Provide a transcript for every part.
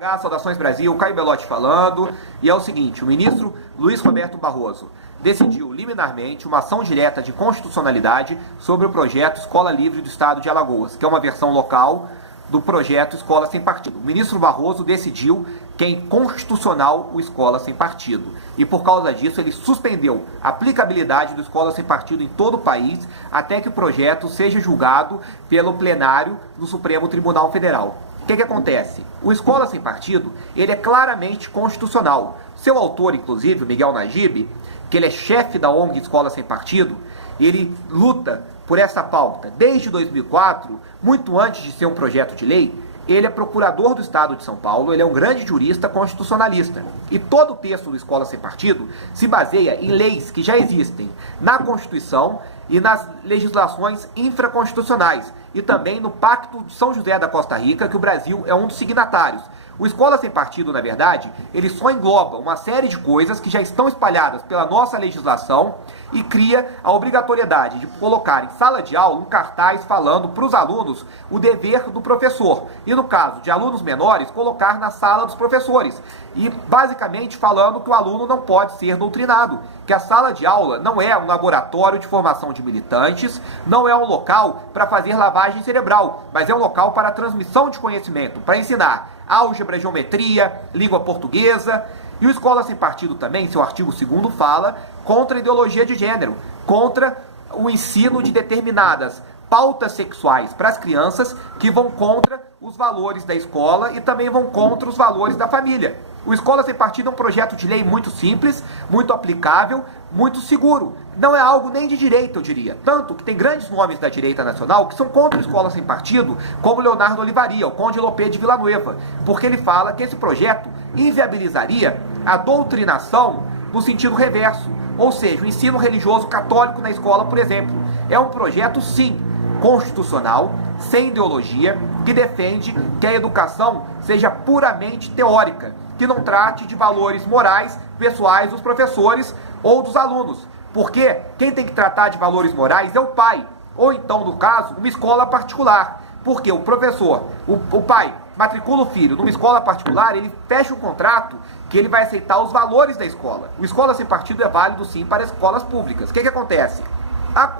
Saudações Brasil, Caio Belotti falando, e é o seguinte, o ministro Luiz Roberto Barroso decidiu liminarmente uma ação direta de constitucionalidade sobre o projeto Escola Livre do Estado de Alagoas, que é uma versão local do projeto Escola Sem Partido. O ministro Barroso decidiu que é inconstitucional o Escola Sem Partido, e por causa disso ele suspendeu a aplicabilidade do Escola Sem Partido em todo o país, até que o projeto seja julgado pelo plenário do Supremo Tribunal Federal. O que acontece? O Escola Sem Partido, ele é claramente constitucional. Seu autor, inclusive, o Miguel Najib, que ele é chefe da ONG Escola Sem Partido, ele luta por essa pauta desde 2004, muito antes de ser um projeto de lei. Ele é procurador do Estado de São Paulo, ele é um grande jurista constitucionalista. E todo o texto do Escola Sem Partido se baseia em leis que já existem na Constituição e nas legislações infraconstitucionais, e também no Pacto de São José da Costa Rica, que o Brasil é um dos signatários. O Escola Sem Partido, na verdade, ele só engloba uma série de coisas que já estão espalhadas pela nossa legislação e cria a obrigatoriedade de colocar em sala de aula um cartaz falando para os alunos o dever do professor. E no caso de alunos menores, colocar na sala dos professores. E basicamente falando que o aluno não pode ser doutrinado, que a sala de aula não é um laboratório de formação de militantes, não é um local para fazer lavagem cerebral, mas é um local para a transmissão de conhecimento, para ensinar álgebra, geometria, língua portuguesa. E o Escola Sem Partido também, seu artigo 2º, fala contra a ideologia de gênero, contra o ensino de determinadas pautas sexuais para as crianças que vão contra os valores da escola e também vão contra os valores da família. O Escola Sem Partido é um projeto de lei muito simples, muito aplicável, muito seguro. Não é algo nem de direita, eu diria. Tanto que tem grandes nomes da direita nacional que são contra o Escola Sem Partido, como Leonardo Olivaria, o Conde Lopê de Villanueva, porque ele fala que esse projeto inviabilizaria a doutrinação no sentido reverso, ou seja, o ensino religioso católico na escola, por exemplo. É um projeto, sim, constitucional, sem ideologia, que defende que a educação seja puramente teórica, que não trate de valores morais, pessoais dos professores ou dos alunos. Porque quem tem que tratar de valores morais é o pai, ou então, no caso, uma escola particular. Porque o professor, o pai, matricula o filho numa escola particular, ele fecha um contrato que ele vai aceitar os valores da escola. O Escola Sem Partido é válido, sim, para escolas públicas. O que acontece?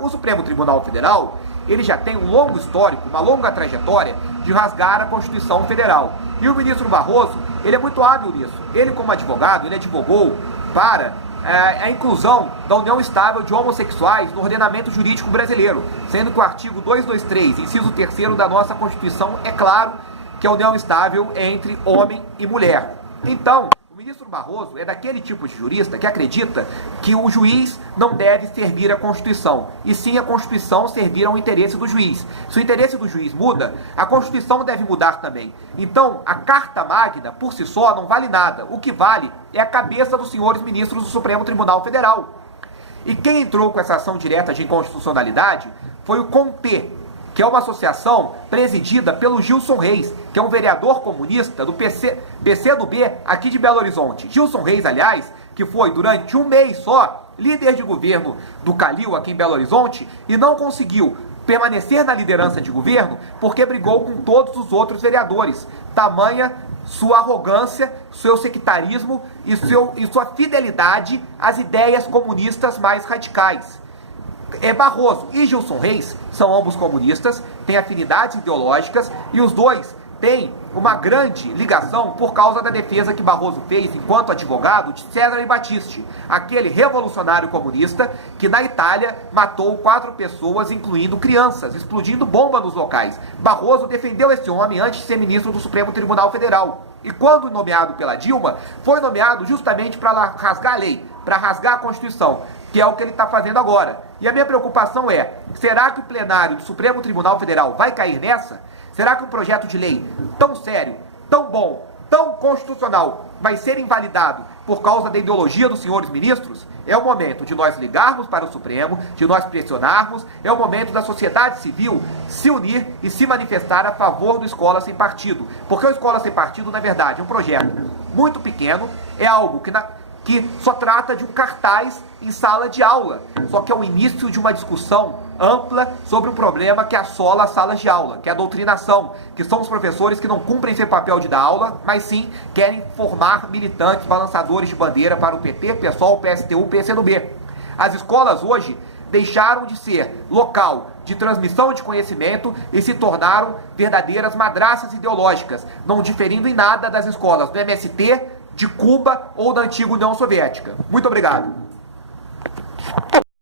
O Supremo Tribunal Federal, ele já tem um longo histórico, uma longa trajetória de rasgar a Constituição Federal. E o ministro Barroso, ele é muito hábil nisso. Ele, como advogado, ele advogou para a inclusão da união estável de homossexuais no ordenamento jurídico brasileiro, sendo que o artigo 223, inciso 3º da nossa Constituição, é claro que a união estável é entre homem e mulher. Então, o ministro Barroso é daquele tipo de jurista que acredita que o juiz não deve servir à Constituição, e sim a Constituição servir ao interesse do juiz. Se o interesse do juiz muda, a Constituição deve mudar também. Então, a Carta Magna, por si só, não vale nada. O que vale é a cabeça dos senhores ministros do Supremo Tribunal Federal. E quem entrou com essa ação direta de inconstitucionalidade foi o CONTE, que é uma associação presidida pelo Gilson Reis, que é um vereador comunista do PCdoB aqui de Belo Horizonte. Gilson Reis, aliás, que foi durante um mês só líder de governo do Calil aqui em Belo Horizonte e não conseguiu permanecer na liderança de governo porque brigou com todos os outros vereadores. Tamanha sua arrogância, seu sectarismo e sua fidelidade às ideias comunistas mais radicais. Barroso e Gilson Reis são ambos comunistas, têm afinidades ideológicas e os dois têm uma grande ligação por causa da defesa que Barroso fez enquanto advogado de Cesare Battisti, aquele revolucionário comunista que na Itália matou 4 pessoas, incluindo crianças, explodindo bomba nos locais. Barroso defendeu esse homem antes de ser ministro do Supremo Tribunal Federal. E quando nomeado pela Dilma, foi nomeado justamente para rasgar a lei, para rasgar a Constituição, que é o que ele está fazendo agora. E a minha preocupação é, será que o plenário do Supremo Tribunal Federal vai cair nessa? Será que um projeto de lei tão sério, tão bom, tão constitucional vai ser invalidado por causa da ideologia dos senhores ministros? É o momento de nós ligarmos para o Supremo, de nós pressionarmos, é o momento da sociedade civil se unir e se manifestar a favor do Escola Sem Partido. Porque o Escola Sem Partido, na verdade, é um projeto muito pequeno, é algo que só trata de um cartaz em sala de aula, só que é o início de uma discussão ampla sobre o problema que assola as salas de aula, que é a doutrinação, que são os professores que não cumprem seu papel de dar aula, mas sim querem formar militantes, balançadores de bandeira para o PT, PSOL, PSTU, PCdoB. As escolas hoje deixaram de ser local de transmissão de conhecimento e se tornaram verdadeiras madraças ideológicas, não diferindo em nada das escolas do MST, de Cuba ou da antiga União Soviética. Muito obrigado.